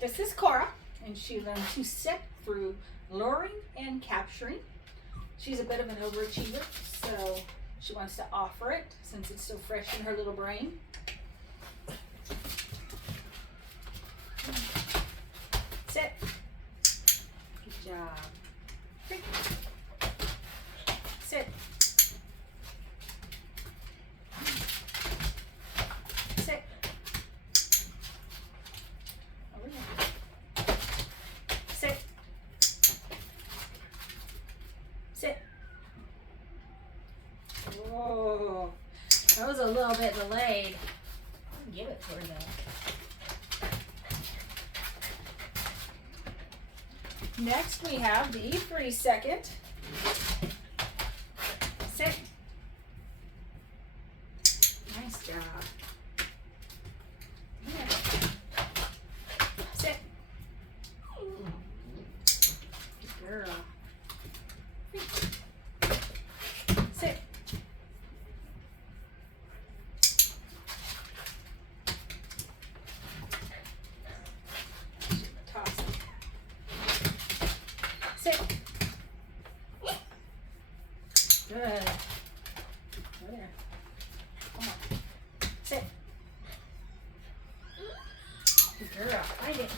This is Kora, and she learned to sit through luring and capturing. She's a bit of an overachiever, so she wants to offer it since it's so fresh in her little brain. Sit. Good job. Sit. Sit. Over here. Sit. Sit. Whoa. That was a little bit delayed. I'll give it to her though. Next we have the 3-second. Sit. Nice job. Yeah. Sit. Good girl. Sit. Toss it. Sit. Good. Go there. Come on. Sit. Good girl. Find it.